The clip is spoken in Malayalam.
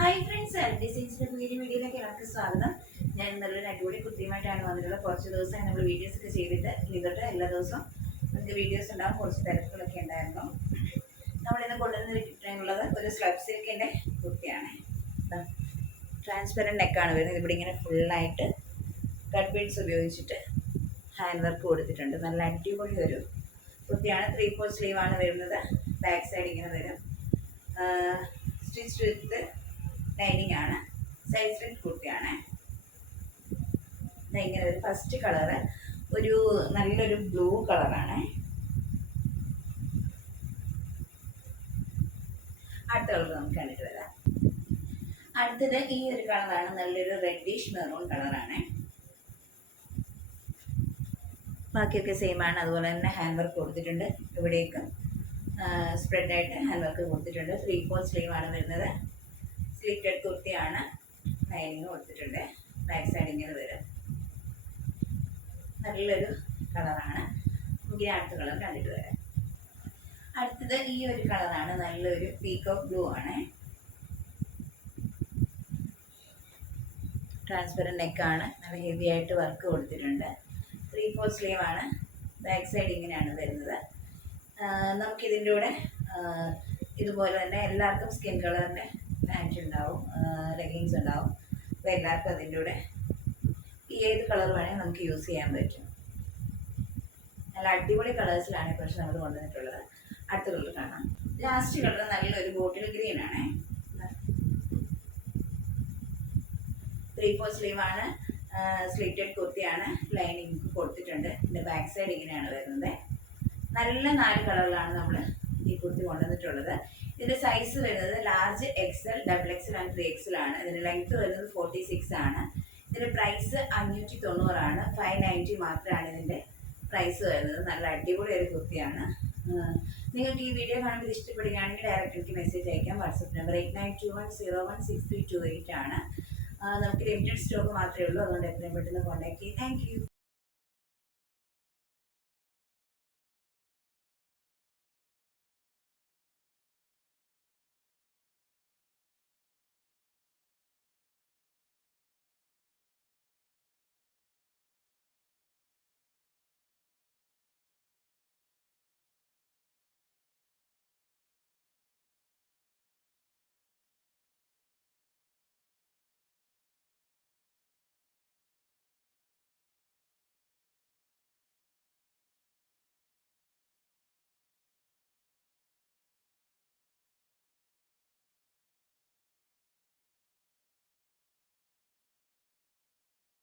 ഹായ് ഫ്രണ്ട്സ്, ഡിസൈൻസിന്റെ പുതിയ വീഡിയോയിലേക്ക് എല്ലാവർക്കും സ്വാഗതം. ഞാൻ നല്ലൊരു അടിപൊളി കൃത്യമായിട്ടാണ് വന്നിട്ടുള്ളത്. കുറച്ച് ദിവസമായി നമ്മൾ വീഡിയോസ് ഒക്കെ ചെയ്തിട്ട് ഇനി തൊട്ട് എല്ലാ ദിവസവും നമുക്ക് വീഡിയോസ് ഉണ്ടാകും. കുറച്ച് തിരക്കുകളൊക്കെ ഉണ്ടായിരുന്നു. നമ്മളിന്ന് കൊണ്ടുവന്നിട്ടുള്ളത് ഒരു സ്ലബ് സിൽക്കിൻ്റെ കുർത്തിയാണ്. ട്രാൻസ്പെറൻറ്റ് നെക്കാണ് വരുന്നത്. ഇവിടെ ഇങ്ങനെ ഫുള്ളായിട്ട് കട്ട് ബീഡ്സ് ഉപയോഗിച്ചിട്ട് ഹാൻഡ് വർക്ക് കൊടുത്തിട്ടുണ്ട്. നല്ല അടിപൊളി ഒരു കുർത്തിയാണ്. 3/4 സ്ലീവാണ് വരുന്നത്. ബാക്ക് സൈഡ് ഇങ്ങനെ വരും. സ്റ്റിച്ച് വിത്ത് ലൈനിങ് ആണ്. സൈഡ് സ്ലിറ്റ് കുർത്തിയാണ്. ഇങ്ങനെ ഒരു ഫസ്റ്റ് കളറ് ഒരു നല്ലൊരു ബ്ലൂ കളറാണ്. അടുത്ത കളർ നമുക്ക് കണ്ടിട്ട് വരാം. അടുത്തത് ഈ ഒരു കളറാണ്. നല്ലൊരു റെഡിഷ് മെറൂൺ കളറാണ്. ബാക്കിയൊക്കെ സെയിം ആണ്. അതുപോലെ തന്നെ ഹാൻഡ് വർക്ക് കൊടുത്തിട്ടുണ്ട്. ഇവിടേക്ക് സ്പ്രെഡായിട്ട് ഹാൻഡ് വർക്ക് കൊടുത്തിട്ടുണ്ട്. 3/4 സ്ലീവാണ് വരുന്നത്. സ്ലിറ്റഡ് കുർത്തിയാണ്. ലൈനിങ് കൊടുത്തിട്ടുണ്ട്. ബാക്ക് സൈഡ് ഇങ്ങനെ വരും. നല്ലൊരു കളറാണ്. നമുക്ക് അടുത്ത കളർ കണ്ടിട്ട് വരാം. അടുത്തത് ഈ ഒരു കളറാണ്. നല്ലൊരു പീകോക്ക് ബ്ലൂ ആണ്. ട്രാൻസ്പെറൻറ്റ് നെക്കാണ്. നല്ല ഹെവി ആയിട്ട് വർക്ക് കൊടുത്തിട്ടുണ്ട്. 3/4 സ്ലീവാണ്. ബാക്ക് സൈഡ് ഇങ്ങനെയാണ് വരുന്നത്. നമുക്കിതിൻ്റെ കൂടെ ഇതുപോലെ തന്നെ എല്ലാവർക്കും സ്കിൻ കളറിൻ്റെ പാൻറ്റ് ഉണ്ടാവും, ലെഗിങ്സ് ഉണ്ടാവും. അപ്പോൾ എല്ലാവർക്കും അതിൻ്റെ കൂടെ ഈ ഏത് കളർ വേണമെങ്കിൽ നമുക്ക് യൂസ് ചെയ്യാൻ പറ്റും. നല്ല അടിപൊളി കളേഴ്സിലാണ് കുറച്ച് നമ്മൾ കൊണ്ടുവന്നിട്ടുള്ളത്. അടുത്ത കളർ കാണാം. ലാസ്റ്റ് കളർ നല്ലൊരു ബോട്ടിൽ ഗ്രീൻ ആണ്. 3/4 സ്ലീവാണ്. സ്ലിറ്റഡ് കുർത്തിയാണ്. ലൈനിങ് കൊടുത്തിട്ടുണ്ട്. ഇതിൻ്റെ ബാക്ക് സൈഡ് ഇങ്ങനെയാണ് വരുന്നത്. നല്ല 4 കളറിലാണ് നമ്മൾ ഈ കുർത്തി കൊണ്ടുവന്നിട്ടുള്ളത്. ഇതിൻ്റെ സൈസ് വരുന്നത് large, XL, XXL and 3XL ആണ്. ഇതിൻ്റെ ലെങ്ത്ത് വരുന്നത് 46 ആണ്. ഇതിൻ്റെ പ്രൈസ് 590 ആണ്. 590 മാത്രമാണ് ഇതിൻ്റെ പ്രൈസ് വരുന്നത്. നല്ല അടിപൊളി ഒരു കുർത്തിയാണ്. നിങ്ങൾക്ക് ഈ വീഡിയോ കാണുമ്പോൾ ഇഷ്ടപ്പെടുകയാണെങ്കിൽ ഡയറക്റ്റ് എനിക്ക് മെസ്സേജ് അയക്കാം. വാട്സപ്പ് നമ്പർ 8921016328 ആണ്. നമുക്ക് ലിമിറ്റഡ് സ്റ്റോക്ക് മാത്രമേ ഉള്ളൂ. അതുകൊണ്ട് എത്രയും പെട്ടെന്ന് കോൺടാക്ട് ചെയ്യും. Thank you.